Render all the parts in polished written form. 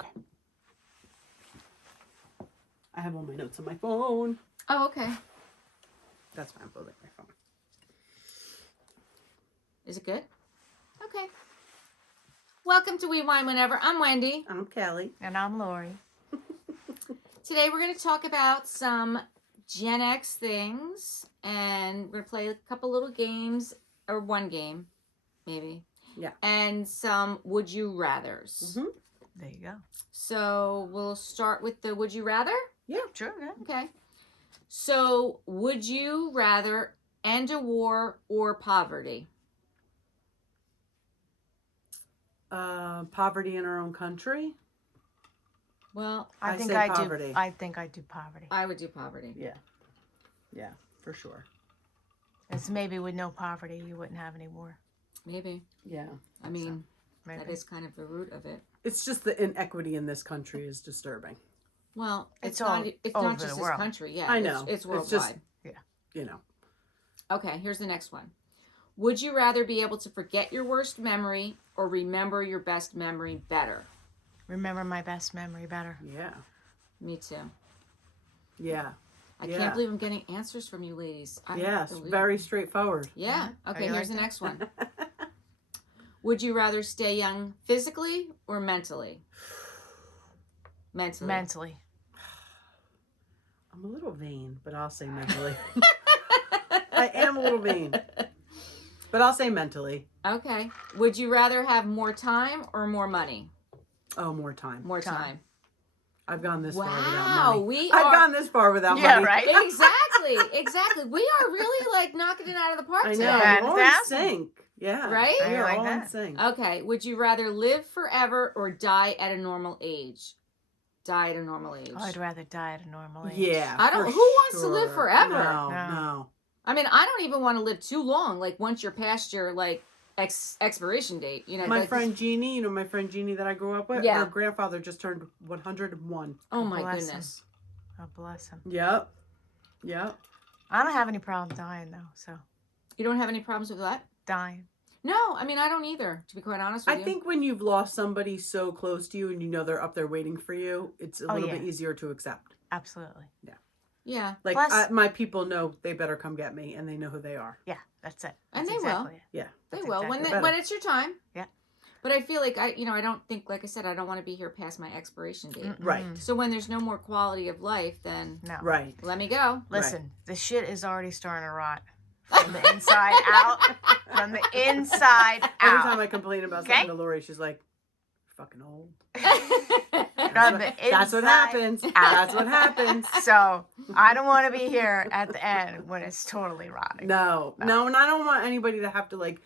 Okay. I have all my notes on my phone. Oh, okay. That's why I'm building my phone. Is it good? Okay. Welcome to We Wine Whenever. I'm Wendy. I'm Kelly. And I'm Lori. Today we're going to talk about some Gen X things, and we're going to play a couple little games, or one game, maybe. Yeah. And some Would You Rathers. Mm-hmm. There you go. So we'll start with the Would You Rather? Yeah. Sure. Yeah. Okay. So, would you rather end a war or poverty? Poverty in our own country. Well, I think say I poverty. do. I think I do poverty. I would do poverty. Yeah. Yeah, for sure. It's maybe with no poverty, you wouldn't have any war. Maybe. Yeah. I mean, Maybe. that is kind of the root of it. It's just the inequity in this country is disturbing. Well, It's not, all it's over not just the this world. country. Yeah, I know. It's worldwide. It's just, you know. Okay, here's the next one. Would you rather be able to forget your worst memory or remember your best memory better? Remember my best memory better. Yeah. Me too. Yeah. I Yeah. can't believe I'm getting answers from you ladies. Yes, believe- very straightforward. Yeah. Okay, you here's like the that? next one. Would you rather stay young physically or mentally? Mentally. Mentally. I'm a little vain, but I'll say mentally. I am a little vain, but I'll say mentally. Okay. Would you rather have more time or more money? Oh, more time. More time. I've gone this far without Wow, money. I've gone this far without money. right. Exactly. We are really like knocking it out of the park I today. know. Yeah, We're all in fantastic. sync. Yeah. Right? We I are like all in that. sync. Okay. Would you rather live forever or die at a normal age? Die at a normal age. Oh, I'd rather die at a normal age. Yeah. I don't- for who wants to live sure. forever? No, No. no. I mean, I don't even want to live too long. Like once you're past your like expiration date, you know. My like, friend Jeannie, you know my friend Jeannie that I grew up with? Yeah. Her grandfather just turned 101. Oh my Bless him. goodness. Oh, bless him. Yep. Yep. I don't have any problem dying, though, so. You don't have any problems with that? Dying. No, I mean I don't either. To be quite honest with I you. think when you've lost somebody so close to you and you know they're up there waiting for you, it's a little yeah. bit easier to accept. Absolutely. Yeah, Like Plus- my people know they better come get me, and they know who they are. Yeah, that's it. And That's they will. exactly it. Yeah. they That's will exactly better. when it's your time. Yeah. But I feel like I don't think, like I said, I don't want to be here past my expiration date. Mm-mm. Right. So when there's no more quality of life, then No. Right. let me go. Listen, the shit is already starting to rot. From the inside out. From the inside Every out. time I complain about Okay. something to Lori, she's like, "You're fucking old." From the That's what inside happens. out. That's what happens. So I don't want to be here at the end when it's totally rotting. No, and I don't want anybody to have to like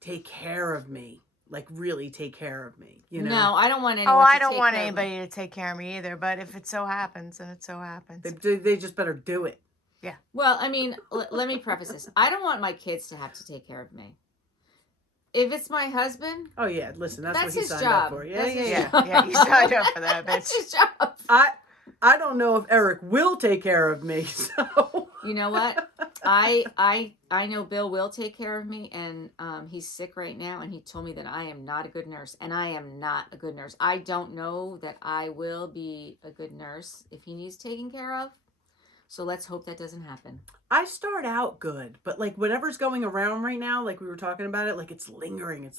take care of me, like really take care of me. You know? No, I don't want anyone. Oh, I to don't take want care of me. anybody to take care of me either. But if it so happens, then it so happens. They just better do it. Well, I mean, let me preface this. I don't want my kids to have to take care of me. If it's my husband, Oh yeah, listen, that's what That's he his signed job. up for. Yeah, That's his yeah, job. yeah. Yeah, you signed up for that, that's bitch. his job. I don't know if Eric will take care of me. So You know what? I know Bill will take care of me, and he's sick right now, and he told me that I am not a good nurse, and I am not a good nurse. I don't know that I will be a good nurse if he needs taken care of. So let's hope that doesn't happen. I start out good, but like whatever's going around right now, like we were talking about it, like it's lingering.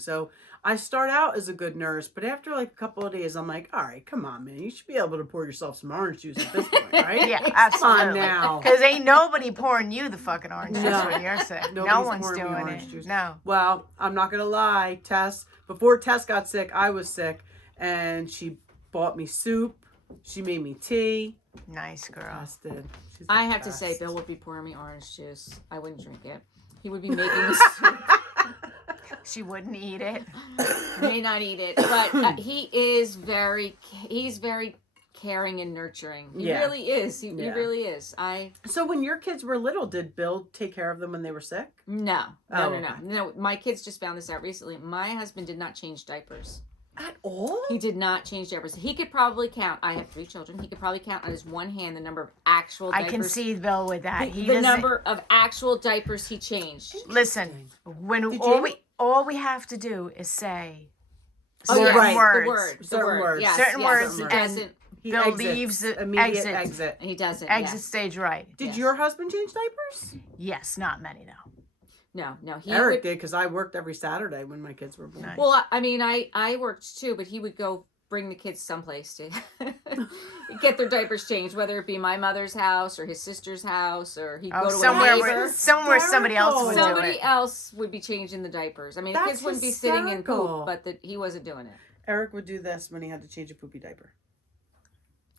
So I start out as a good nurse, but after like a couple of days, I'm like, all right, come on, man, you should be able to pour yourself some orange juice at this point, right? Yeah, Come on absolutely. now. Because ain't nobody pouring you the fucking orange juice No. when you're sick. No Nobody's one's pouring me doing orange it. juice. No. Well, I'm not gonna lie, before Tess got sick, I was sick, and she bought me soup. She made me tea. Nice girl. Tess did. She's the I have to say, best. Bill would be pouring me orange juice. I wouldn't drink it. He would be making the soup. She wouldn't eat it. May not eat it, but he's very caring and nurturing. He Yeah. really is. He Yeah. really is. So when your kids were little, did Bill take care of them when they were sick? No. Oh, okay. No. My kids just found this out recently. My husband did not change diapers. At all? He did not change diapers. He could probably count. I have 3 children. He could probably count on his one hand the number of actual I diapers. can see Bill with that. He the doesn't. number of actual diapers he changed. Listen, when Did all you? we have to do is say, Oh, certain yes, words. the word. The Certain word. words. Yes, Certain yes, words He and doesn't. He Bill exits. leaves the Immediate exit. exit. He doesn't. Exit yes. stage right. Did Yes. your husband change diapers? Yes, not many though. No. He Eric would, did, because I worked every Saturday when my kids were born. Nice. Well, I mean, I worked too, but he would go bring the kids someplace to get their diapers changed, whether it be my mother's house or his sister's house, or he'd go to somewhere a where neighbor. somebody else would do Somebody it. else would be changing the diapers. I mean, the That's kids wouldn't be sitting in hysterical. poop, but he wasn't doing it. Eric would do this when he had to change a poopy diaper.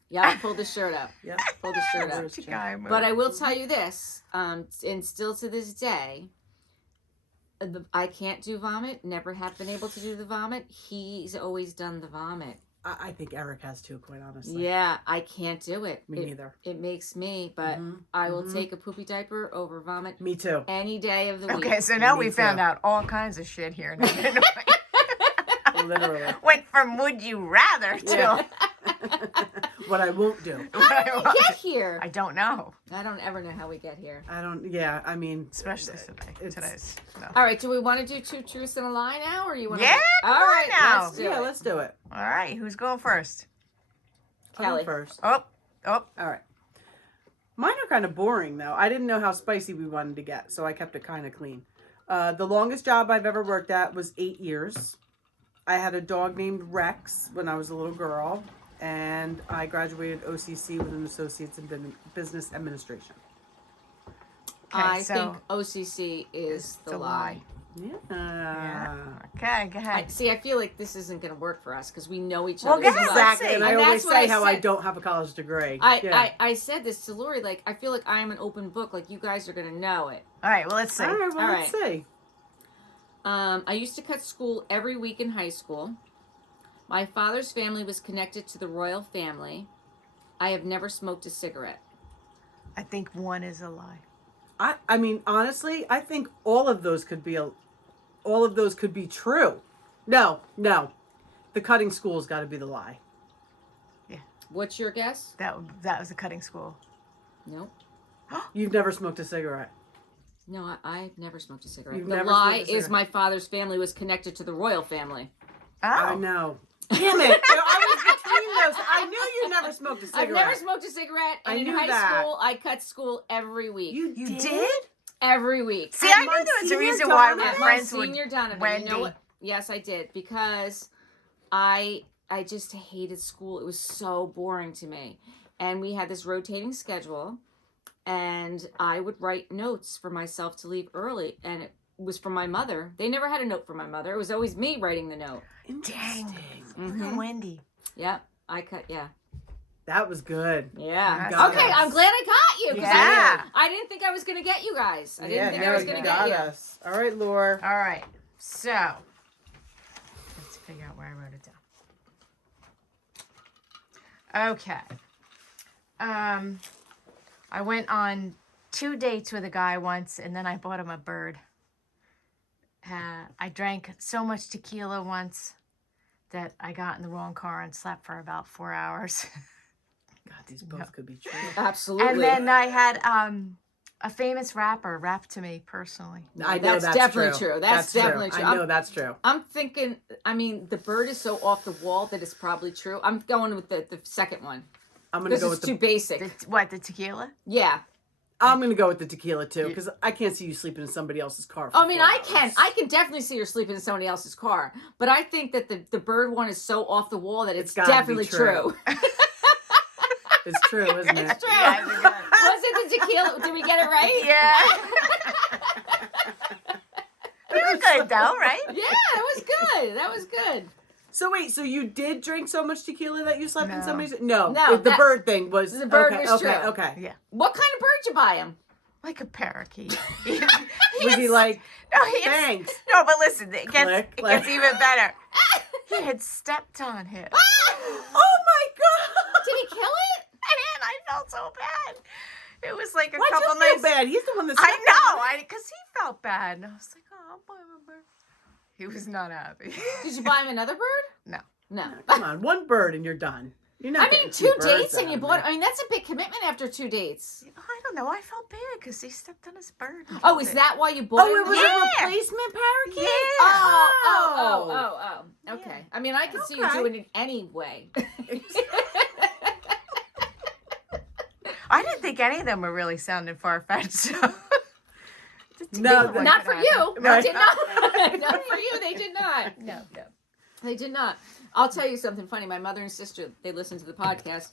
Yeah, pull the shirt up. Yep. Pull the shirt up. Such a guy move. But I will tell you this, and still to this day, I can't do vomit. Never have been able to do the vomit. He's always done the vomit. I think Eric has too, quite honestly. Yeah, I can't do it. Me neither. It makes me, but I will take a poopy diaper over vomit Me too. any day of the week. Okay, so now Me we found too. out all kinds of shit here. Literally. Went from would you rather to Yeah. What I won't do. How did we get here? I don't know. I don't ever know how we get here. I don't, yeah, I mean. Especially it's- today's. No. All right, do we want to do 2 truths and a lie now, or you want to? Yeah, come All on right, now. let's do Yeah, it. let's do it. All right, who's going first? I'll go Kelly. first. Oh. All right. Mine are kind of boring, though. I didn't know how spicy we wanted to get, so I kept it kind of clean. The longest job I've ever worked at was 8 years. I had a dog named Rex when I was a little girl, and I graduated OCC with an Associate's in Business Administration. I so think OCC is the lie. Yeah. Yeah. Okay, go ahead. I feel like this isn't going to work for us because we know each Well, other. go so ahead, much. let's Exactly, see. and I And always that's what say I how I said. don't have a college degree. I said this to Lori, like, I feel like I am an open book. Like, you guys are going to know it. All right, well, let's see. All right, well, All let's see. I used to cut school every week in high school. My father's family was connected to the royal family. I have never smoked a cigarette. I think one is a lie. I mean, honestly, I think all of those could be true. No. The cutting school's got to be the lie. What's your guess? That was a cutting school. Nope. You've never smoked a cigarette. No, I've never smoked a cigarette. You've The never lie smoked a is cigarette. my father's family was connected to the royal family. Oh. I know. Damn it! I was between those. I knew you never smoked a cigarette. I've never smoked a cigarette, and I in knew high that. school, I cut school every week. You You did? did? Every week. See, At I knew there was a Monsignor reason why Donovan? we're At friends with Monsignor Donovan. Wendy. You know what? Yes, I did, because I just hated school. It was so boring to me. And we had this rotating schedule, and I would write notes for myself to leave early, and it was from my mother. They never had a note from my mother. It was always me writing the note. Dang. Look Mhm. at Wendy. Yep, I cut. Yeah. That was good. Yeah. Got Okay, us. I'm glad I got you. 'Cause Yeah. I didn't think I was going to get you guys. I didn't think I was going to get got you. us. All right, Laura. All right, so let's figure out where I wrote it down. Okay. I went on 2 dates with a guy once, and then I bought him a bird. I drank so much tequila once that I got in the wrong car and slept for about 4 hours. God, these both could be true. Absolutely. And then I had a famous rapper rap to me personally. I know That's definitely true. That's definitely true. I know that's true. I'm thinking, I mean, the bird is so off the wall that it's probably true. I'm going with the second one. I'm gonna This go is with too basic. The tequila? Yeah. I'm gonna go with the tequila too, because I can't see you sleeping in somebody else's car. For I mean, 4 I hours. can definitely see her sleeping in somebody else's car. But I think that the bird one is so off the wall that it's gotta be definitely true. true. It's true, isn't it? It's true. Yeah, I forgot. Was it the tequila? Did we get it right? Yeah. We were good though, right? Yeah, that was good. That was good. So wait, so you did drink so much tequila that you slept in No. somebody's? No, the that- bird thing was the bird okay, was okay, true. Okay. Yeah. What kind of bird you buy him? Like a parakeet. Was he like, No, he had, thanks? no, but listen, it gets, Click, it click. gets even better. He had stepped on him. Oh my god! Did he kill it? And I felt so bad. It was like a Why'd couple you feel nights. bad? He's the one that. I stepped know, on it. because he felt bad. And I was like, oh, I'll buy him a bird. He was not happy. Did you buy him another bird? No. No. Come on, one bird and you're done. You're not I mean, getting 2 birds dates out and you of bought. me. I mean, that's a big commitment after 2 dates. I don't know. I felt bad because he stepped on his bird. and Oh, killed is it. that why you bought Oh, it? it was Yeah. a replacement parakeet? Yeah. Oh. Okay. Yeah. I mean, I could see you Okay. doing it anyway. I didn't think any of them were really sounding far-fetched. So. No, Not for you. Right. They did not. Not for you. They did not. No. They did not. I'll tell you something funny. My mother and sister, they listened to the podcast,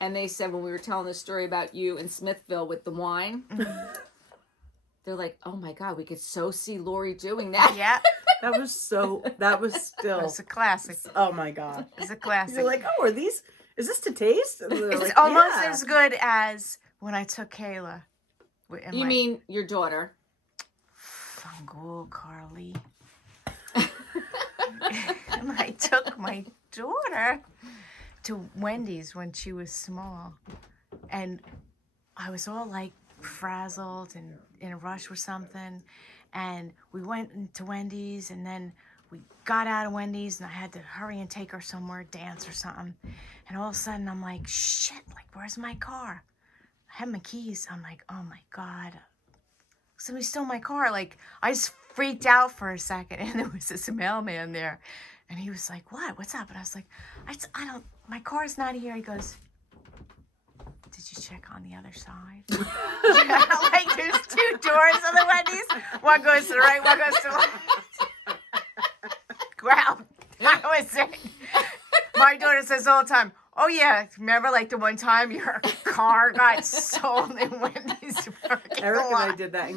and they said when we were telling the story about you in Smithville with the wine, they're like, "Oh my God, we could so see Lori doing that." Yeah. That was still. It's a classic. Oh my God. It's a classic. You're like, oh, is this to taste? And they're It's like, almost yeah. as good as when I took Kayla. You mean your daughter? Fungul, Carly. And I took my daughter to Wendy's when she was small. And I was all like frazzled and in a rush or something. And we went into Wendy's and then we got out of Wendy's and I had to hurry and take her somewhere, dance or something. And all of a sudden I'm like, shit, like, where's my car? I had my keys. I'm like, oh my God. Somebody stole my car. Like, I just freaked out for a second. And there was this mailman there. And he was like, what? What's up? And I was like, I don't, my car's not here. He goes, did you check on the other side? Like, there's 2 doors on the Wendy's. One goes to the right, one goes to the left. Ground. I was saying, my daughter says all the time, oh yeah, remember like the one time your car got sold in Wendy's parking Eric and I lot? did that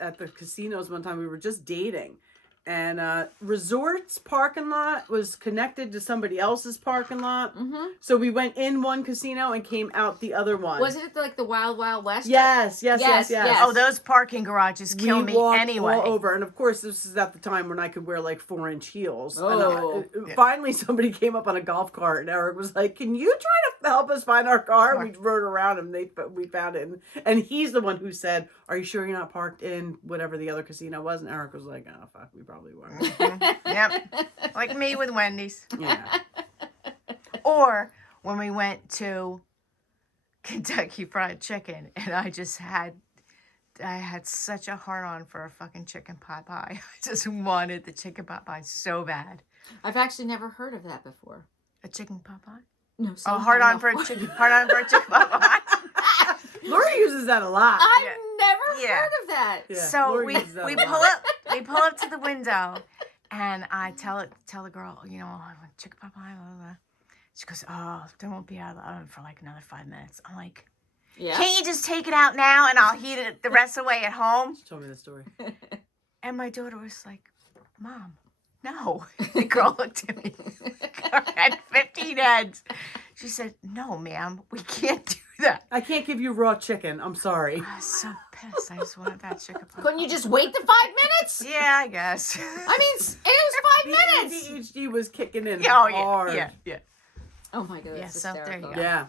at the casinos one time. We were just dating, and Resort's parking lot was connected to somebody else's parking lot. Mm-hmm. So we went in one casino and came out the other one. Was it like the Wild Wild West? Yes. Yes. Oh, those parking garages kill We me walked anyway. all over, and of course, this is at the time when I could wear like 4-inch heels. Oh. And finally, somebody came up on a golf cart, and Eric was like, "Can you try to help us find our car?" We rode around, and we found it, and he's the one who said, "Are you sure you're not parked in whatever the other casino was?" And Eric was like, "Oh fuck, we probably were." Yep. Like me with Wendy's. Yeah. Or when we went to Kentucky Fried Chicken and I had such a hard on for a fucking chicken pot pie. I just wanted the chicken pot pie so bad. I've actually never heard of that before. A chicken pot pie? No. Oh, hard on for a chicken pot pie. Lori uses that a lot. I've never Yeah. heard of that. Yeah, So Lori we uses that a pull lot. up to the window and I tell the girl, I want chicken pot pie, blah, blah, blah. She goes, oh, they won't be out of the oven for like another 5 minutes. I'm like, Yeah. can't you just take it out now and I'll heat it the rest of the way at home? She told me the story. And my daughter was like, Mom, no. The girl looked at me. Had 15 heads. She said, no, ma'am, we can't do that. I can't give you raw chicken. I'm sorry. I was so pissed. I just wanted that chicken pot. Couldn't you just wait the 5 minutes? Yeah, I guess. I mean, it was 5 minutes. ADHD was kicking in Oh, hard. yeah. Oh my God, Yeah, that's so there you hysterical. go. Yeah.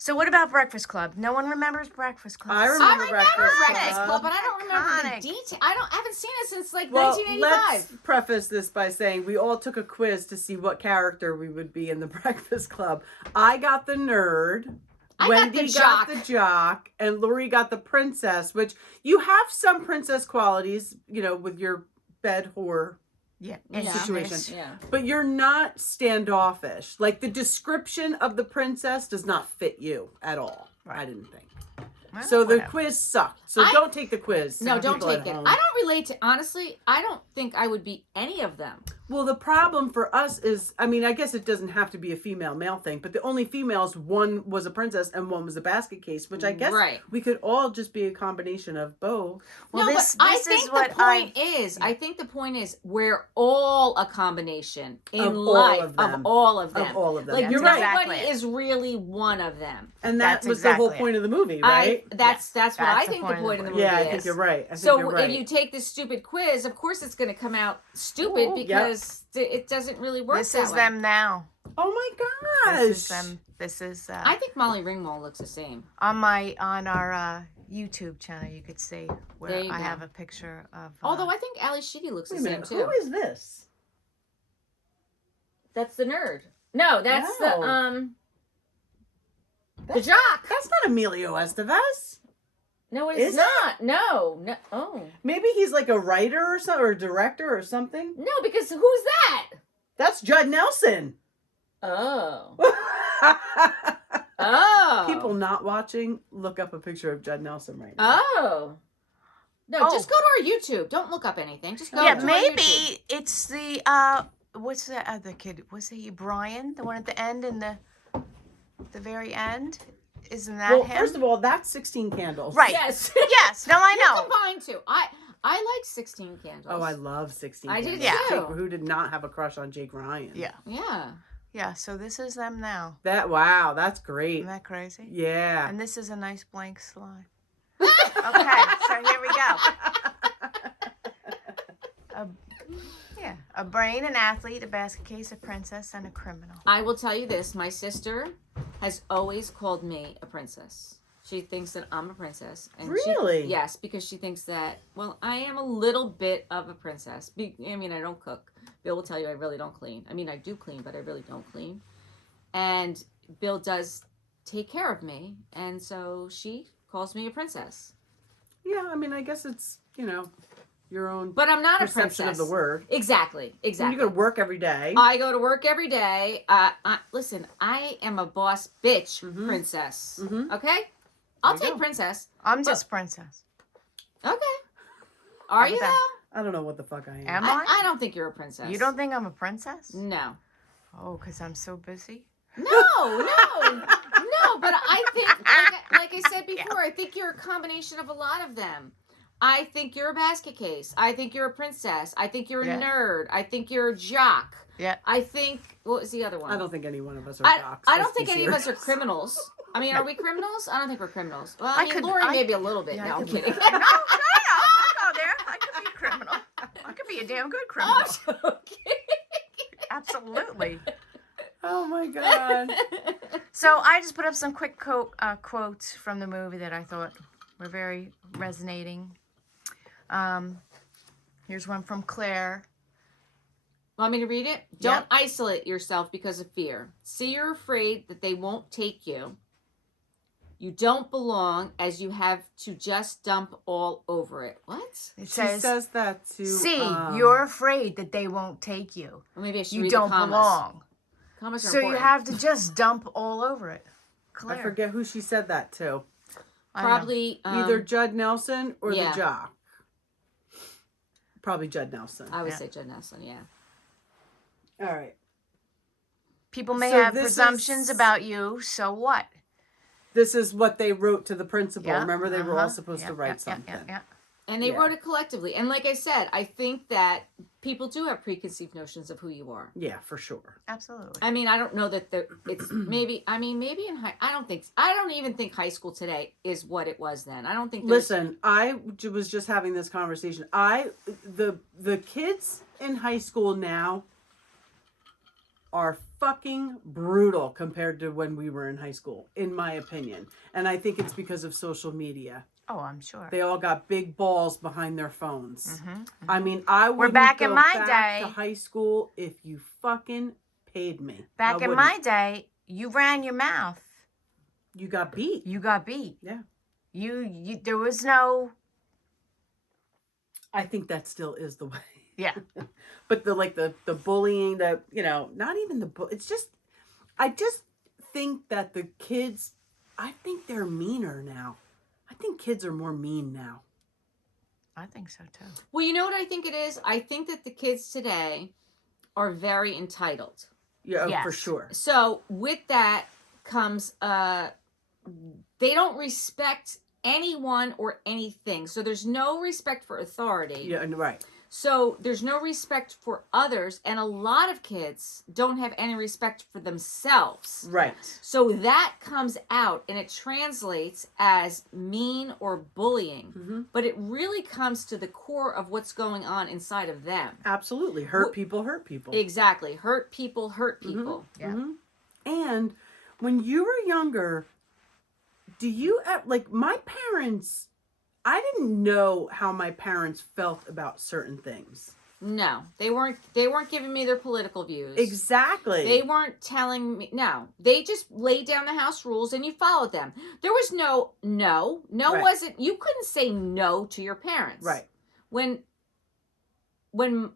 So what about Breakfast Club? No one remembers Breakfast Club. I I remember remember Breakfast Breakfast Club. Club, but I don't remember Iconic. the detail. I haven't seen it since like Well, 1985. let's preface this by saying we all took a quiz to see what character we would be in the Breakfast Club. I got the nerd. I got Wendy the got jock. the jock, and Lori got the princess, which you have some princess qualities, with your bed whore Yeah. Yeah. situation. Yeah. But you're not standoffish. Like, the description of the princess does not fit you at all. I didn't think. Well, So the whatever. quiz sucked. So don't take the quiz. No, don't people take at it. home. I don't relate to, honestly, I don't think I would be any of them. Well, the problem for us is, I guess it doesn't have to be a female-male thing, but the only females, one was a princess and one was a basket case, which I guess Right. we could all just be a combination of both. Well, no, this but I is think what the point is, I think the point is we're all a combination in Of all life of them. of all of them. Of all of them. Like, That's You're nobody right. exactly it. is really one of them. And that That's was the whole exactly point of the movie, right? That's what That's I the think the point of the point of the movie Yeah, I is. think you're right. I think So you're right. if you take this stupid quiz, of course it's going to come out stupid Ooh, because it doesn't really work This that is way. them now. Oh my gosh. This is them. This is I think Molly Ringwald looks the same. on our YouTube channel. You could see where There you I go. have a picture of. Although I think Ali Sheedy looks Wait the a same minute. too. Who is this? That's the nerd. No, that's No. the The jock. That's not Emilio Estevez. No, it's Is it? not. No. Oh. Maybe he's like a writer or something, or a director or something. No, because who's that? That's Judd Nelson. Oh. Oh. People not watching, look up a picture of Judd Nelson right now. Oh. No, Oh. just go to our YouTube. Don't look up anything. Just go Yeah, to our YouTube. maybe it's the what's the other kid? Was he Brian, the one at the end in the very end? Isn't that Well, him? first of all, that's 16 Candles. Right. Yes. Yes. No, I know. Combined too. I like 16 Candles. Oh, I love 16 I did Candles. Yeah. too. Who did not have a crush on Jake Ryan? Yeah. Yeah. Yeah. So this is them now. Wow, that's great. Isn't that crazy? Yeah. And this is a nice blank slide. Okay, so here we go. A brain, an athlete, a basket case, a princess, and a criminal. I will tell you this. My sister has always called me a princess. She thinks that I'm a princess. And Really? Yes, because she thinks that, well, I am a little bit of a princess. I mean, I don't cook. Bill will tell you I really don't clean. I mean, I do clean, but I really don't clean. And Bill does take care of me. And so she calls me a princess. Yeah, I mean, I guess it's, your own But I'm not a perception princess. of the word. Exactly. And Exactly. you go to work every day. I go to work every day. Listen, I am a boss bitch princess. Mhm. Okay? I'll There you take go. princess. I'm just princess. Okay. Are about you that? though? I don't know what the fuck I am. Am I? I don't think you're a princess. You don't think I'm a princess? No. Oh, because I'm so busy? No, but I think, like I said before, I think you're a combination of a lot of them. I think you're a basket case. I think you're a princess. I think you're a Yeah. nerd. I think you're a jock. Yeah. I think, what was the other one? I don't think any one of us are I jocks. don't let's be think any of us are serious. criminals. I mean, are we criminals? I don't think we're criminals. Well, I mean, Lori I- maybe a little bit. Yeah, no, I I'm could kidding. No, I'll go there. I could be a criminal. I could be a damn good criminal. Okay. Absolutely. Oh my god. So I just put up some quick quotes from the movie that I thought were very resonating. Here's one from Claire. Want me to read it? Don't isolate yourself because of fear. See, you're afraid that they won't take you. You don't belong, as you have to just dump all over it. What? It She says, says that to see, you're afraid that they won't take you. Well, maybe I should You read don't the commas. belong. Commas are So you important. have to just dump all over it. Claire. I forget who she said that to. I don't know. Probably Either Judd Nelson or yeah. the jock. Probably Judd Nelson. I would Yeah. say Judd Nelson, yeah. All right. People may So have this presumptions is- about you, so what? This is what they wrote to the principal. Yeah, Remember, they were all uh-huh. supposed Yeah, to write yeah, something. Yeah. And they Yeah. wrote it collectively. And like I said, I think that people do have preconceived notions of who you are. Yeah, for sure. Absolutely. I mean, I don't know that it's maybe in high. I don't even think high school today is what it was then. I don't think. Listen, was just having this conversation. The kids in high school now are fucking brutal compared to when we were in high school, in my opinion. And I think it's because of social media. Oh, I'm sure. They all got big balls behind their phones. Mhm. I mean, I would back go in my back day. to high school if you fucking paid me. Back I in wouldn't. my day, you ran your mouth. You got beat. You got beat. Yeah. You there was no. I think that still is the way. Yeah. But the bullying, not even the it's just, I just think that the kids, I think they're meaner now. I think kids are more mean now. I think so too. Well, you know what I think it is? I think that the kids today are very entitled. Yeah, Yes. for sure. So with that comes they don't respect anyone or anything. So there's no respect for authority. Yeah, and right. So there's no respect for others, and a lot of kids don't have any respect for themselves. Right. So that comes out and it translates as mean or bullying. Mm-hmm. But it really comes to the core of what's going on inside of them. Absolutely. Hurt people hurt people. Exactly. Hurt people hurt people. Yeah. Mhm. And when you were younger, my parents, I didn't know how my parents felt about certain things. No, they weren't giving me their political views. Exactly. They weren't telling me. No, they just laid down the house rules and you followed them. There was no Right. wasn't. You couldn't say no to your parents. Right. When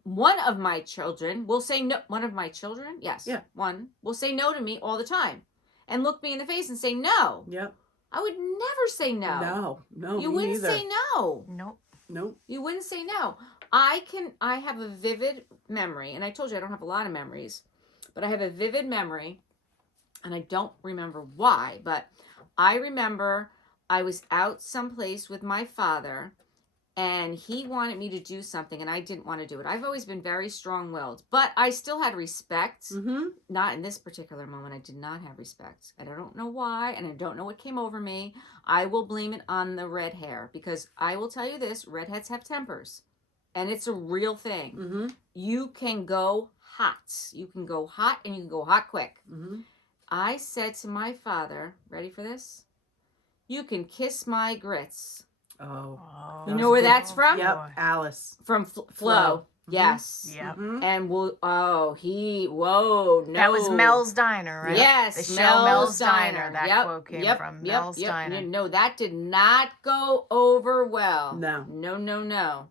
one of my children will say no, one of my children, yes, Yeah. one will say no to me all the time, and look me in the face and say no. Yep. I would never say no. No, You me wouldn't neither. say no. Nope. Nope. You wouldn't say no. I have a vivid memory, and I told you I don't have a lot of memories, but I have a vivid memory, and I don't remember why, but I remember I was out someplace with my father, and he wanted me to do something, and I didn't want to do it. I've always been very strong-willed, but I still had respect. Mm-hmm. Not in this particular moment. I did not have respect. And I don't know why, and I don't know what came over me. I will blame it on the red hair, because I will tell you this, redheads have tempers. And it's a real thing. Mm-hmm. You can go hot. You can go hot, and you can go hot quick. Mm-hmm. I said to my father, ready for this? You can kiss my grits. Oh. You know where that's from? Yep. Alice. From Flo. Flo. Yes. Yep. Mm-hmm. And no. That was Mel's Diner, right? Yes, The show Mel's Diner. That Yep, quote came yep, from yep, Mel's yep. Diner. No, that did not go over well. No. No.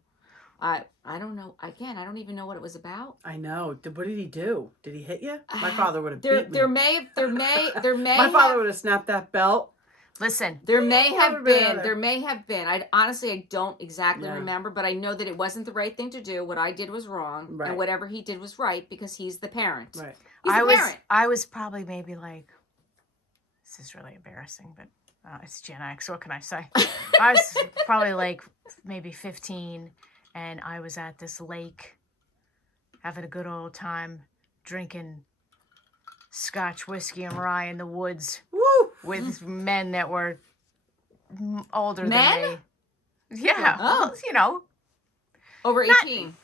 I don't know. Again, I don't even know what it was about. I know. What did he do? Did he hit you? My Uh, father would have There beat me. there may My father would have snapped that belt. Listen, There may have Would've been been. other. There may have been. I don't exactly Yeah. remember, but I know that it wasn't the right thing to do. What I did was wrong, Right. and whatever he did was right because he's the parent. Right. He's the parent. I was probably maybe like, this is really embarrassing, but it's Gen X. What can I say? I was probably like maybe 15, and I was at this lake having a good old time drinking Scotch whiskey and rye in the woods Woo! with men that were older Men? than me. Yeah, Oh. well, you know. Over Not- 18.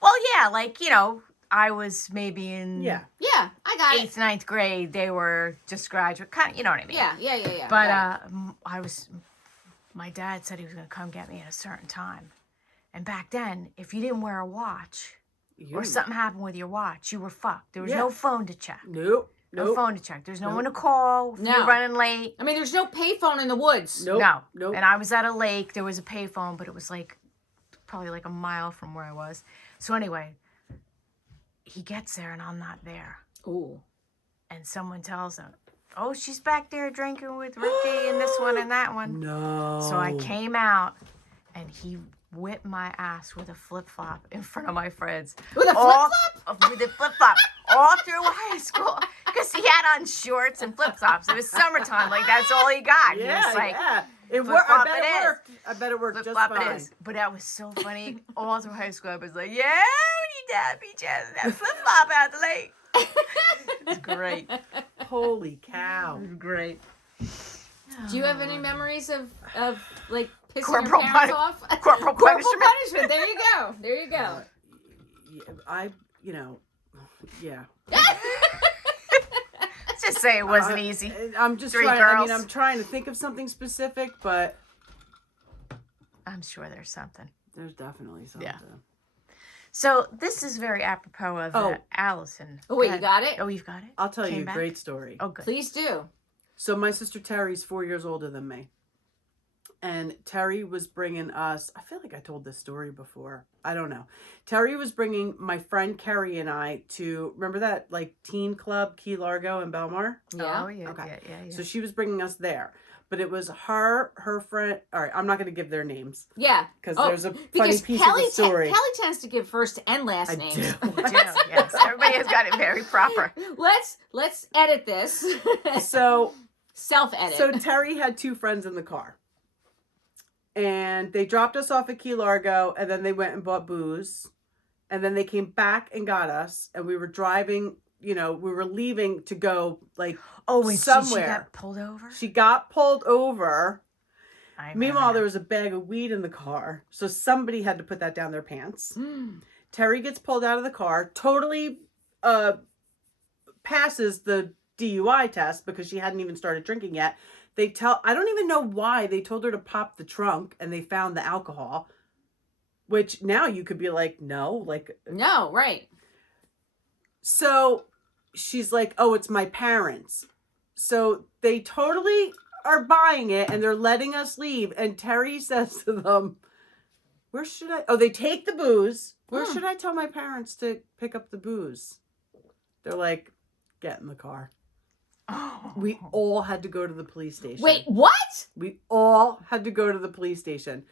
Well, yeah, like, you know, I was maybe in Yeah. Yeah, I got it. 8th, 9th grade. They were just graduate, kind of, you know what I mean? Yeah. But got it. my dad said he was going to come get me at a certain time. And back then, if you didn't wear a watch You. or something happened with your watch, you were fucked. There was Yeah. no phone to check. Nope. No Nope. phone to check. There's no Nope. one to call if No. you're running late. I mean, there's no payphone in the woods. Nope. No. Nope. And I was at a lake. There was a payphone, but it was like probably like a mile from where I was. So anyway, he gets there and I'm not there. Ooh. And someone tells him, "Oh, she's back there drinking with Ricky and this one and that one." No. So I came out and he whipped my ass with a flip-flop in front of my friends. With a All- flip-flop? With a flip-flop all through high school. Because he had on shorts and flip-flops. It was summertime. Like, that's all he got. He Yeah. was like, Yeah. It worked. I flip-flop bet it it is. worked. I bet it worked just flip-flop fine. it is. But that was so funny. All through high school, I was like, yeah, when your dad beat you that flip-flop out the lake. It's great. Holy cow. It was great. Do you have any memories of like pissing Corporal your parents puni- off? corporal punishment. punishment. There you go. There you go. Yeah. Let's just say it wasn't easy. I'm just 3 trying. girls. I'm trying to think of something specific, but I'm sure there's something. there's definitely something. Yeah. So this is very apropos of Oh. Allison. Oh wait, Go you ahead. got it? Oh, you've got it? I'll tell Came you a back? great story. Oh, good. Please do. So my sister Terry's 4 years older than me. And Terry was bringing us, I feel like I told this story before. I don't know. Terry was bringing my friend Carrie and I to, remember that like teen club, Key Largo in Belmar? Yeah. Oh, yeah, Okay. yeah. So she was bringing us there. But it was her friend. All right, I'm not going to give their names. Yeah. Because Oh, there's a funny because piece Kelly, of the story. Kelly tends to give first and last I names. do. You do, yes. Everybody has got it very proper. Let's edit this. So Self-edit. So Terry had 2 friends in the car. And they dropped us off at Key Largo, and then they went and bought booze. And then they came back and got us, and we were driving, we were leaving to go, like, Oh, and somewhere. she got pulled over? She got pulled over. I Meanwhile, remember. there was a bag of weed in the car. So somebody had to put that down their pants. Mm. Terry gets pulled out of the car, totally passes the DUI test because she hadn't even started drinking yet. I don't even know why they told her to pop the trunk and they found the alcohol. which now you could be like, no, like, No, right. so she's like, oh, it's my parents. So they totally are buying it and they're letting us leave. And Terry says to them, where should I? Oh, they take the booze. Where should I tell my parents to pick up the booze? They're like, get in the car. We all had to go to the police station. Wait, what? We all had to go to the police station.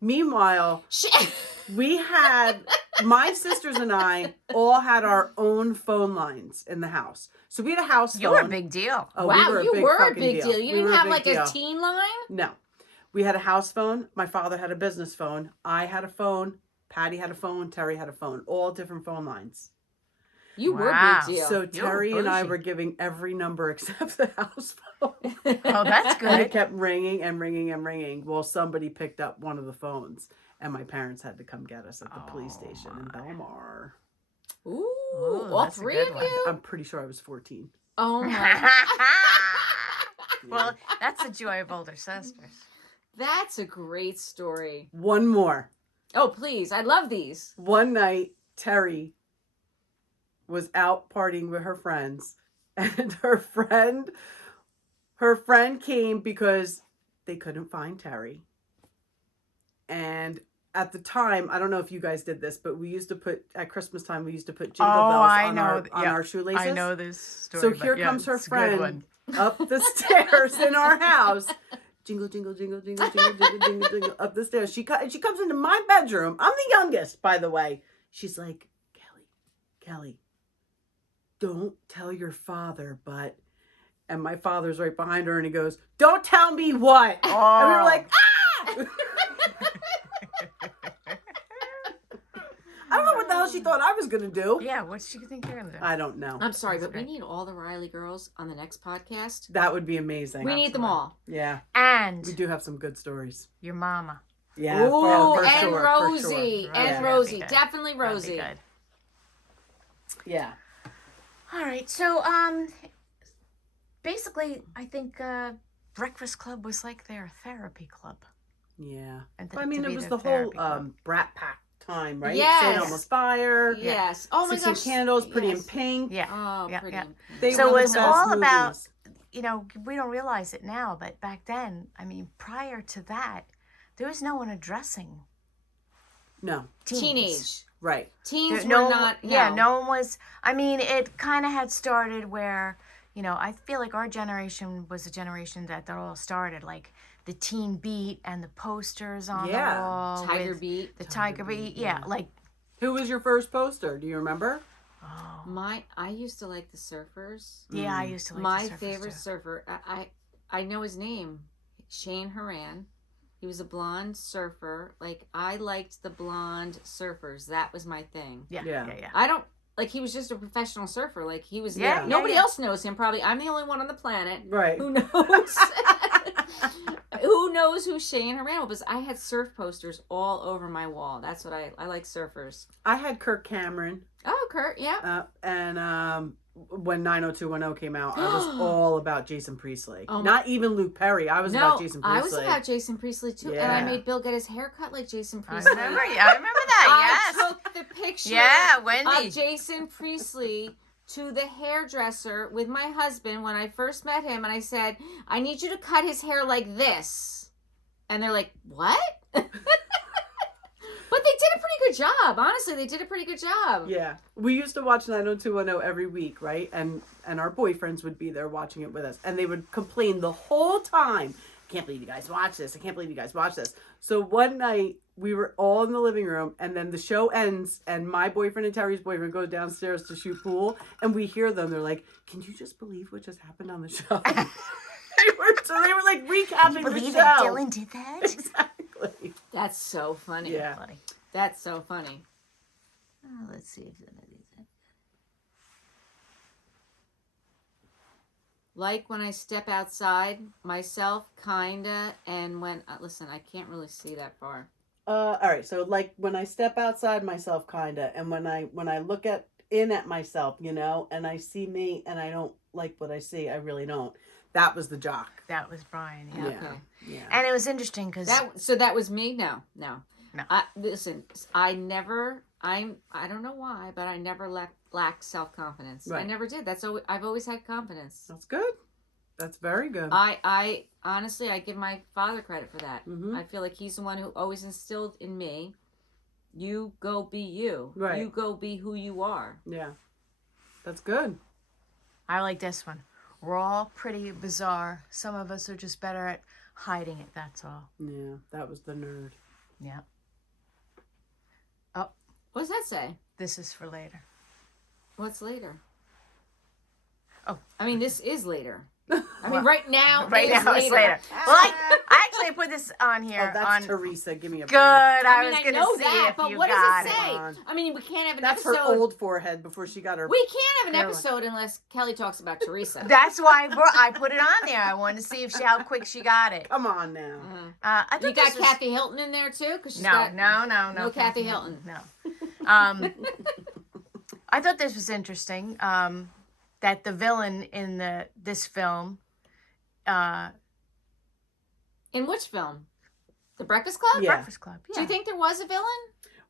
Meanwhile, we had, my sisters and I all had our own phone lines in the house. So we had a house phone. You were a big deal. Oh, wow, we you were were a fucking big deal. You We didn't were have big like deal. a teen line? No. We had a house phone. My father had a business phone. I had a phone. Patty had a phone. Terry had a phone. All different phone lines. You were a Wow. big deal. So Terry and I bougie. were giving every number except the house phone. Oh, that's And it good. kept ringing and ringing and ringing. Well, somebody picked up one of the phones, and my parents had to come get us at the police station in Belmar. Ooh, Ooh, all that's a three good of one. you? I'm pretty sure I was 14. Oh my. Well, that's the joy of older sisters. That's a great story. One more. Oh, please. I love these. One night, Terry was out partying with her friends, and her friend came because they couldn't find Terry. And at the time, I don't know if you guys did this, but we used to put, at Christmas time, we used to put jingle bells on our shoelaces. I know this story. So but here yeah, comes her it's a good one. friend up the stairs in our house. Jingle, jingle, jingle, jingle, jingle, jingle, jingle, jingle, up the stairs. She comes into my bedroom. I'm the youngest, by the way. She's like, Kelly, don't tell your father, but... And my father's right behind her, and he goes, don't tell me what? Oh. And we were like, ah! I don't know what the hell she thought I was going to do. Yeah, what did you think you're going to do? I don't know. I'm sorry, That's but we great. need all the Riley girls on the next podcast. That would be amazing. We need them all. Yeah. And We do have some good stories. your mama. Yeah. Ooh, for and sure, for Rosie. sure. And Yeah. Rosie. That'd be good. Definitely That'd be Rosie. good. Yeah. All right, so basically, I think Breakfast Club was like their therapy club. Yeah. And I mean, to it be was their the whole therapy club. Brat Pack time, right? Yes. St. Elmo's Fire. Yes. Oh my 16 gosh. Candles, Pretty in Yes. Pink. Yeah. Oh, Yeah, pretty. yeah. They So were it the was best all about- movies. You know, we don't realize it now, but back then, I mean, prior to that, there was no one addressing No. teens. Teenage. Right. Teens No were one- not. Yeah, no. no one was. I mean, it kind of had started where, you know, I feel like our generation was a generation that all started, like the Teen Beat and the posters on Yeah. the wall. Tiger with Beat. The Tiger Beat, yeah, like, Who was your first poster? Do you remember? oh, I used to like the Surfers. yeah, I used to like My the Surfers, favorite too. surfer. I know his name. Shane Haran. He was a blonde surfer. Like, I liked the blonde surfers. That was my thing. Yeah, Yeah. yeah, yeah. I don't like, he was just a professional surfer. Like, he was Yeah, yeah, nobody yeah. else knows him probably. I'm the only one on the planet Right. who knows. Who knows who Shane Haran was? I had surf posters all over my wall. That's what I like, surfers. I had Kirk Cameron. Oh, Kurt, yeah. And when 90210 came out, I was all about Jason Priestley. Oh my- Not even Luke Perry. I was about Jason Priestley. I was about Jason Priestley too, and I Yeah. made Bill get his hair cut like Jason I Priestley. remember, I remember that, yes. I took the picture Yeah, Wendy. of Jason Priestley to the hairdresser with my husband when I first met him, and I said, I need you to cut his hair like this. And they're like, what? But they did a pretty good job. Honestly, they did a pretty good job. Yeah. We used to watch 90210 every week, right? And our boyfriends would be there watching it with us. And they would complain the whole time. I can't believe you guys watch this. I can't believe you guys watch this. So one night, we were all in the living room, and then the show ends, and my boyfriend and Terry's boyfriend go downstairs to shoot pool, and we hear them. They're like, can you just believe what just happened on the show? So they were like recapping the show. that Dylan did that? Exactly. That's so funny. Yeah. Funny. That's so funny. Oh, let's see if none of these. Like when I step outside myself, kinda, and when listen, I can't really see that far. All right. So like when I step outside myself, kinda, and when I look at myself, you know, and I see me, and I don't like what I see, I really don't. That was the jock. That was Brian, yeah. Yeah. Okay. Yeah. And it was interesting because So that was me? No. Listen, I don't know why, but I never lacked self-confidence. I Right. never did. I've always had confidence. That's good. That's very good. I honestly, I give my father credit for that. Mhm. I feel like he's the one who always instilled in me, you go be you. Right. You go be who you are. Yeah. That's good. I like this one. We're all pretty bizarre. Some of us are just better at hiding it, that's all. Yeah, that was the nerd. Yeah. What does that say? This is for later. What's later? Oh. I mean, this is later. I Well, mean, right now, Right is now it's later. Well, I actually put this on here. Oh, that's Teresa. Give me a Good. break. I mean, was I going know to see that, if but you what got does it it. say? on. I mean, we can't have an That's episode. her old forehead before she got her. We can't have an Hairline. episode unless Kelly talks about Teresa. That's why I put it on there. I wanted to see if how quick she got it. Come on now. I thought You got this was- Kathy Hilton in there too? Cause she's No, got, no, Kathy Hilton. No. I thought this was interesting. That the villain in this film, In which film? The Breakfast Club? Yeah. Breakfast Club. Yeah. Do you think there was a villain?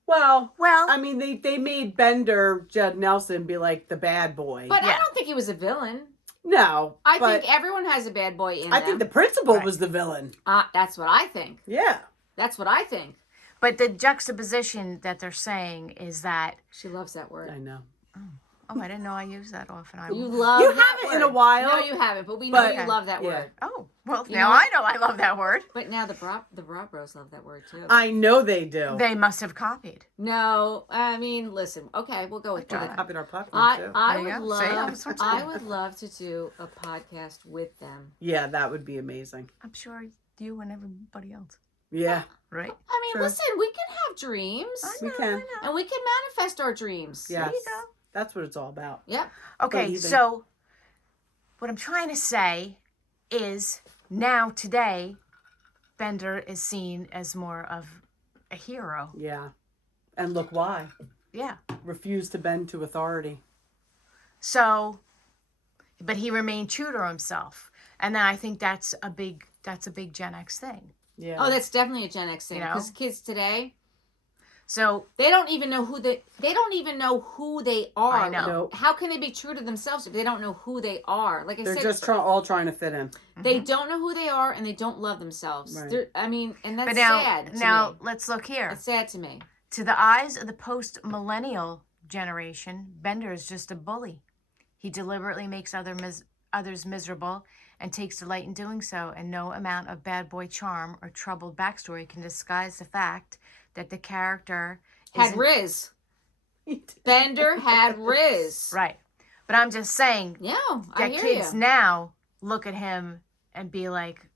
Well, Well, I mean, they made Bender, Judd Nelson, be like the bad boy. But I Yeah. don't think he was a villain. no, I but think everyone has a bad boy in I them. think the principal Right. was the villain. That's what I think. Yeah. That's what I think. but the juxtaposition that they're saying is that. She loves that word. I know. Oh, I didn't know I used that often. You love You that haven't in a word. while. No, you haven't, but we know But- you love that yeah. word. Oh, well, You now know- I know I love that word. But now the Rob Bros love that word too. I know they do. They must have copied. No, I mean, listen. Okay, we'll go with Well, they that. copied our platform too. I There you would go. See, love. that's what I'm I saying. would love to do a podcast with them. Yeah, that would be amazing. I'm sure you and everybody else, Yeah, right? I mean, True. listen, we can have dreams, we can. and we can manifest our dreams. Yes, you go. that's what it's all about. Yep. Okay, even- so what I'm trying to say is now today, Bender is seen as more of a hero. Yeah, and look why. Yeah. Refused to bend to authority. So, but he remained true to himself, and then I think that's a big Gen X thing. Yeah. Oh, that's definitely a Gen X thing You know? because kids today So they don't even know who they are. I know. Nope. How can they be true to themselves if they don't know who they are? Like I They're said, just all trying to fit in. they don't know who they are and they don't love themselves. Right. I mean, and that's but now sad. To now me. let's look here. It's sad to me. To the eyes of the post-millennial generation, Bender is just a bully. He deliberately makes others miserable and takes delight in doing so, and no amount of bad boy charm or troubled backstory can disguise the fact that the character Had isn't- Riz. Bender had Riz. Right. But I'm just saying Yeah, I that hear kids you. now look at him and be like,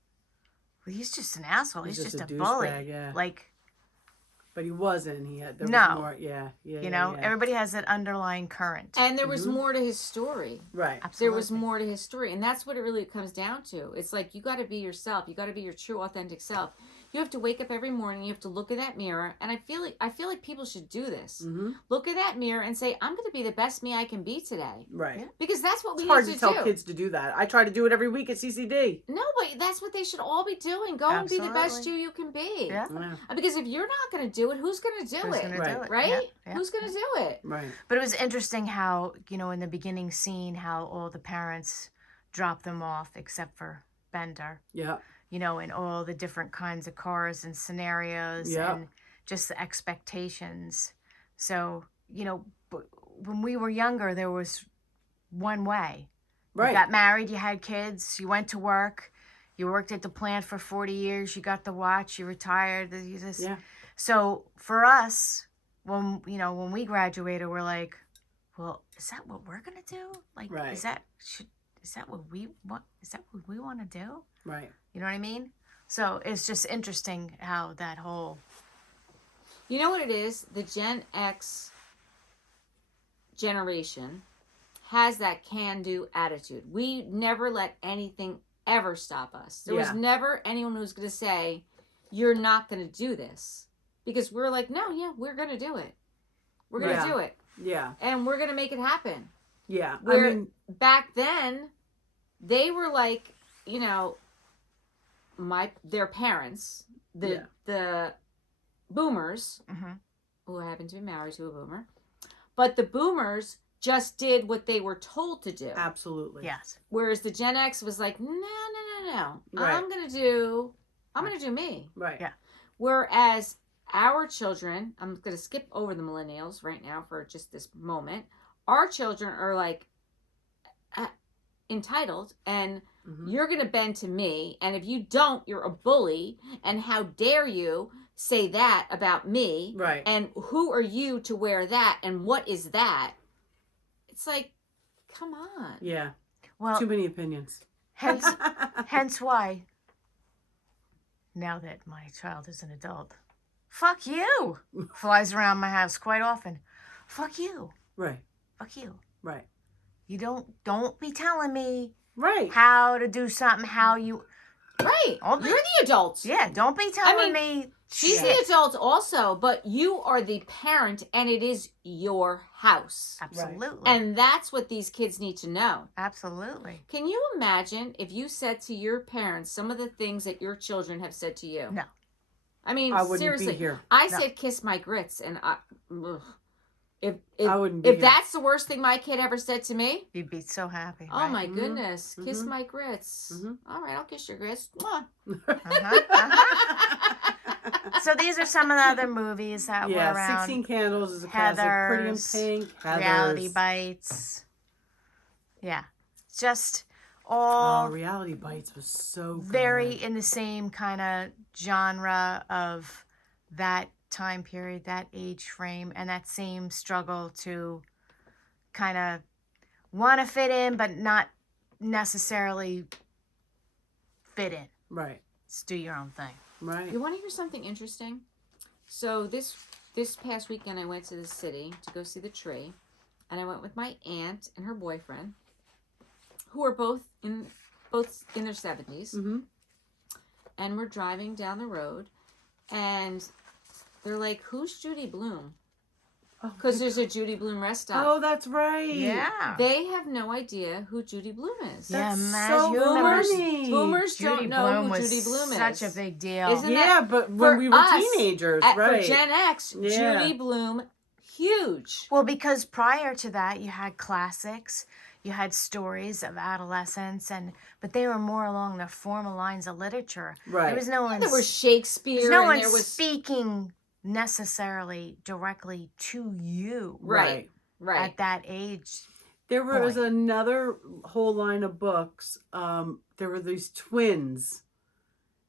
well, he's just an asshole. He's just a bully. douchebag, yeah. Like, But he wasn't. He had. There No. Was more, yeah. you know, yeah. everybody has that underlying current. And there was more to his story. Right. Absolutely. There was more to his story, and that's what it really comes down to. It's like you got to be yourself. You got to be your true, authentic self. You have to wake up every morning. You have to look in that mirror, and I feel like people should do this. Mm-hmm. Look in that mirror and say, "I'm going to be the best me I can be today," Right. Yeah. because that's what It's we hard need to to tell do. kids to do that. I try to do it every week at CCD. No, but that's what they should all be doing. Go and be the best Absolutely. you can be. Yeah. Yeah. Because if you're not going to do it, who's going to do Who's it? gonna Right. do it? Right? Yeah, yeah. Who's going to do it? Right. But it was interesting how, you know, in the beginning scene, how all the parents dropped them off except for Bender, Yeah. you know, in all the different kinds of cars and scenarios Yeah. and just the expectations. So, you know, when we were younger, there was one way. Right. You got married, you had kids, you went to work, you worked at the plant for 40 years, you got the watch, you retired. You just, Yeah. So for us, when we graduated, we're like, well, is that what we're gonna do? Like, Right. is that what we want? Is that what we want to do? Right. You know what I mean? So it's just interesting how that whole You know what it is? The Gen X generation has that can-do attitude. We never let anything ever stop us. There was Yeah. never anyone who was going to say, you're not going to do this. Because we're like, no, yeah, we're going to do it. We're going to Yeah. do it. Yeah. And we're going to make it happen. Yeah. Where I mean, back then, they were like, you know, their parents, the boomers Mm-hmm. who happen to be married to a boomer, but the boomers just did what they were told to do. Absolutely. Yes. Whereas the Gen X was like, no. Right. I'm gonna do me. Right. Yeah. Whereas our children, I'm gonna skip over the millennials right now for just this moment. Our children are like entitled, and you're gonna bend to me, and if you don't, you're a bully, and how dare you say that about me? Right. And who are you to wear that? And what is that? It's like, come on. Yeah. Well, Too many opinions. hence why, now that my child is an adult, fuck you flies around my house quite often. Fuck you. Right. Fuck you. Right. You don't be telling me Right. how to do something, how you... Right. Don't be- You're the adult. Yeah, don't be telling me She's shit. the adult also, but you are the parent, and it is your house. Absolutely. And that's what these kids need to know. Absolutely. Can you imagine if you said to your parents some of the things that your children have said to you? No. I mean, I wouldn't seriously. be here. I No. said kiss my grits, and if I wouldn't be if here. that's the worst thing my kid ever said to me, You'd be so happy, oh right? my goodness, kiss Mhm. my grits. Mhm. All right, I'll kiss your grits. Mwah. So these are some of the other movies that were Yeah, around. 16 Candles is a classic. Pretty in Heathers, Pink, Heathers. Reality Bites. Yeah. Just Oh, all Reality Bites was so good. very in the same kind of genre of that time period, that age frame, and that same struggle to kind of want to fit in, but not necessarily fit in. Right. Just do your own thing. Right. You want to hear something interesting? So this past weekend, I went to the city to go see the tree, and I went with my aunt and her boyfriend, who are both in their 70s, Mm-hmm. and we're driving down the road, and they're like, "Who's Judy Blume?" Because there's a Judy Blume rest stop. Oh, that's right. Yeah. They have no idea who Judy Blume is. Yeah, That's imagine so you remember funny. Boomers Judy don't know Blume who was Judy Blume is. such a big deal. Isn't Yeah, but when for we were us, teenagers, For right? Gen X, Yeah. Judy Blume, huge. Well, because prior to that, you had classics, you had stories of adolescence, but they were more along the formal lines of literature. Right. There was no one. There was Shakespeare, There's no and one there was speaking necessarily directly to you right. at that age. There was point. another whole line of books. There were these twins.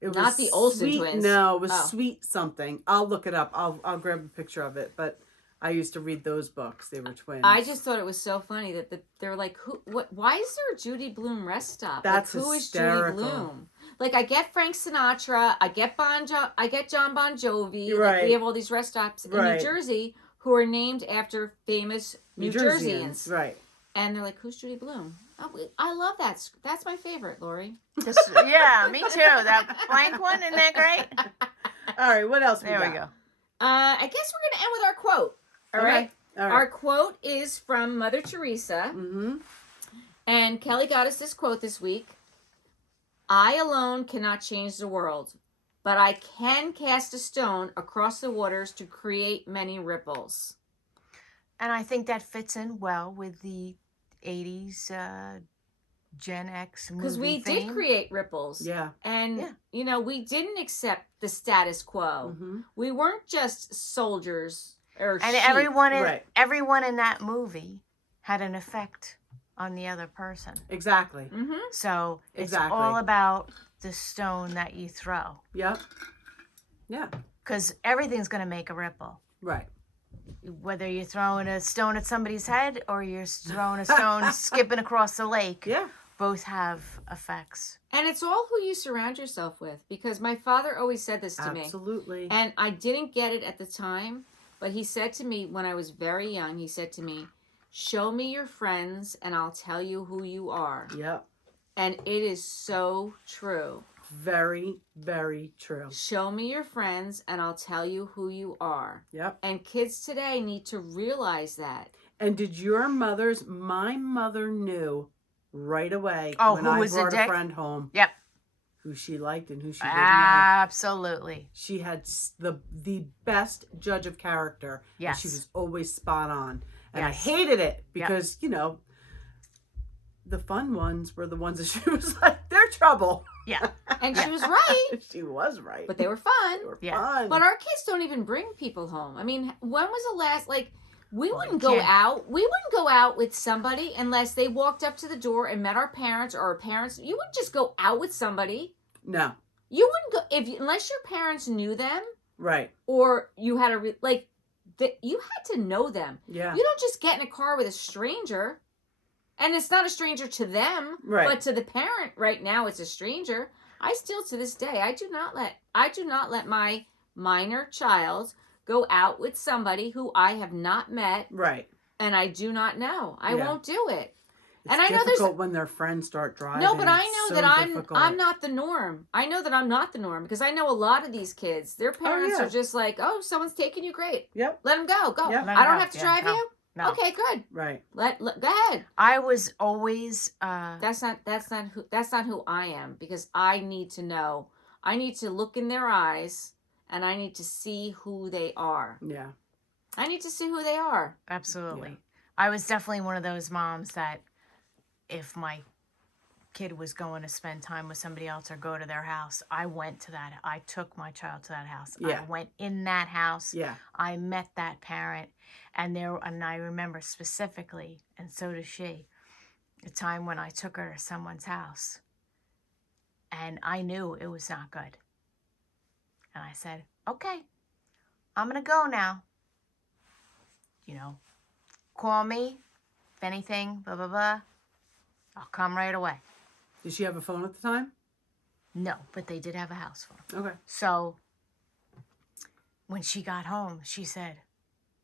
It Not the Olsen Sweet, twins. No, it was Oh. Sweet something. I'll look it up. I'll grab a picture of it. But I used to read those books. They were twins. I just thought it was so funny that they're like, who? What? Why is there a Judy Blume rest stop? That's like, who is hysterical. Judy Blume? Like, I get Frank Sinatra, I get John Bon Jovi. Like, Right. we have all these rest stops in Right. New Jersey who are named after famous New Jerseyans. Right. And they're like, who's Judy Blume? Oh, I love that. That's my favorite, Lori. Yeah, me too. That blank one, isn't that great? All right. What else? There we got? go. I guess we're going to end with our quote. All Okay. right. All right. Our quote is from Mother Teresa. Mm-hmm. And Kelly got us this quote this week. I alone cannot change the world, but I can cast a stone across the waters to create many ripples. And I think that fits in well with the 80s Gen X movie Because we theme. did create ripples. Yeah. And, Yeah. you know, we didn't accept the status quo. Mm-hmm. We weren't just soldiers or And sheep. everyone in that movie had an effect on the other person. Exactly. Mm-hmm. So it's Exactly. all about the stone that you throw. Yep. Yeah. Because everything's going to make a ripple. Right. Whether you're throwing a stone at somebody's head or you're throwing a stone skipping across the lake, Yeah. both have effects. And it's all who you surround yourself with. Because my father always said this to me. Absolutely. And I didn't get it at the time, but he said to me when I was very young, he said to me, show me your friends and I'll tell you who you are. Yep. And it is so true. Very, very true. Show me your friends and I'll tell you who you are. Yep. And kids today need to realize that. And did my mother knew right away Oh, when who I was a brought a dick? friend home. Yep. who she liked and who she didn't like. Absolutely. She had the best judge of character. Yes. And she was always spot on. And Yes. I hated it because, you know, the fun ones were the ones that she was like, they're trouble. Yeah. And she was right. She was right. But they were fun. They were Yeah. fun. But our kids don't even bring people home. I mean, when was the last, like, we Well, wouldn't you go can't. out. We wouldn't go out with somebody unless they walked up to the door and met our parents or our parents. You wouldn't just go out with somebody. No. You wouldn't go unless your parents knew them Right. or you had you had to know them. Yeah. You don't just get in a car with a stranger, and it's not a stranger to them, Right. but to the parent right now it's a stranger. I still to this day I do not let my minor child go out with somebody who I have not met Right. and I do not know. I Yeah. won't do it. It's And I know there's difficult when their friends start driving. no, but I It's know so that difficult. I'm not the norm. I know that I'm not the norm because I know a lot of these kids. Their parents yeah. are just like, "Oh, someone's taking you, great. Yep. Let them go. Go. Yeah. Let 'em I don't go. have to Yeah, drive no. you. No. Okay, good. Right. Go ahead." I was always That's not who I am because I need to know. I need to look in their eyes and I need to see who they are. Yeah. I need to see who they are. absolutely. Yeah. I was definitely one of those moms that if my kid was going to spend time with somebody else or go to their house, I took my child to that house. Yeah. I went in that house. Yeah. I met that parent and I remember specifically, and so does she, the time when I took her to someone's house and I knew it was not good. And I said, okay, I'm going to go now. You know, call me if anything, blah, blah, blah. I'll come right away. Did she have a phone at the time? No, but they did have a house phone. Okay. So when she got home, she said,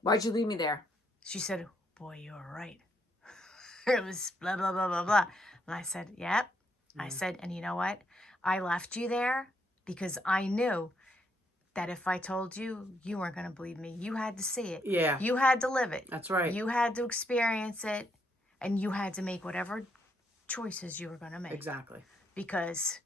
Why'd you leave me there? boy, you were right. It was blah, blah, blah, blah, blah. And I said, yep. I said, and you know what? I left you there because I knew that if I told you, you weren't going to believe me. You had to see it. Yeah. You had to live it. That's right. You had to experience it, and you had to make whatever choices you were going to make. Exactly. Because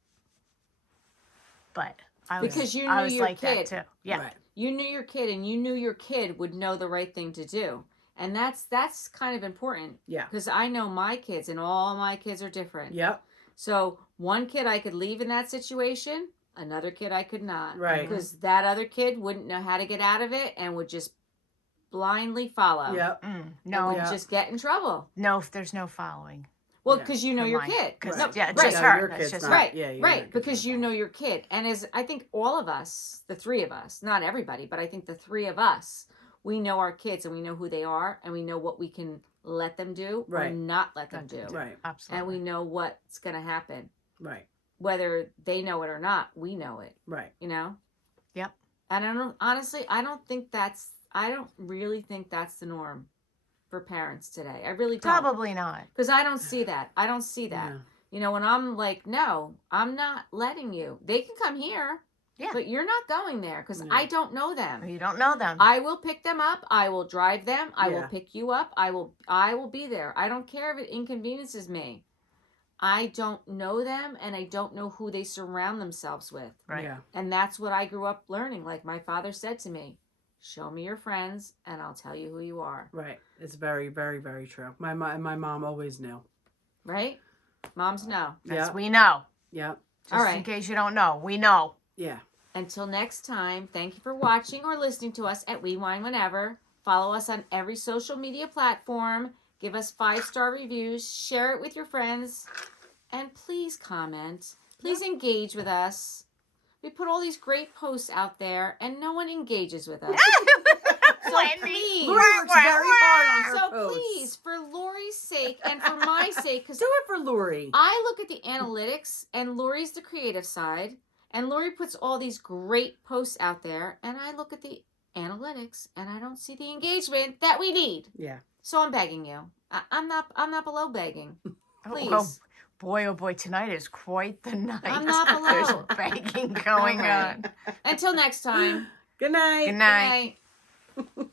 I Because you I knew was your like kid. that too. Yeah. Right. You knew your kid and you knew your kid would know the right thing to do. And that's kind of important. Yeah. Because I know my kids and all my kids are different. Yep. So one kid I could leave in that situation, another kid I could not. Right. Because that other kid wouldn't know how to get out of it and would just blindly follow. Yep. And No, would Yeah. just get in trouble. no, if there's no following. Well, Yeah. because you know Come your on. kid. 'Cause, No, yeah, right. just Yeah, her. your That's kid's just not- her. Right, Yeah, you're right, not because you concerned. know your kid. And as I think all of us, the three of us, not everybody, but I think the three of us, we know our kids and we know who they are and we know what we can let them do or Right. not let them do. Right. Absolutely. And we know what's going to happen. Right. Whether they know it or not, we know it, Right. you know? Yep. And I don't really think that's the norm for parents today. I really don't. Probably not. Because I don't see that. I don't see that. Yeah. You know, when I'm like, no, I'm not letting you. They can come here, Yeah. but you're not going there because Yeah. I don't know them. You don't know them. I will pick them up. I will drive them. I will Yeah. pick you up. I will be there. I don't care if it inconveniences me. I don't know them and I don't know who they surround themselves with. Right. Yeah. And that's what I grew up learning. Like my father said to me, show me your friends and I'll tell you who you are. Right. It's very, very, very true. My mom always knew. Right? Moms know. Because Yeah. we know. Yeah. Just All right. in case you don't know, we know. Yeah. Until next time, thank you for watching or listening to us at We Wine Whenever. Follow us on every social media platform. Give us 5-star reviews. Share it with your friends. And please comment. Please engage with us. We put all these great posts out there and no one engages with us. So please. Lori works very hard on her So posts. please, for Lori's sake and for my sake, because Do it for Lori. I look at the analytics and Lori's the creative side. And Lori puts all these great posts out there. And I look at the analytics and I don't see the engagement that we need. Yeah. So I'm begging you. I'm not below begging. Please. Oh boy, tonight is quite the night. I'm not below. There's begging going All right. on. Until next time. Good night. Good night. Good night.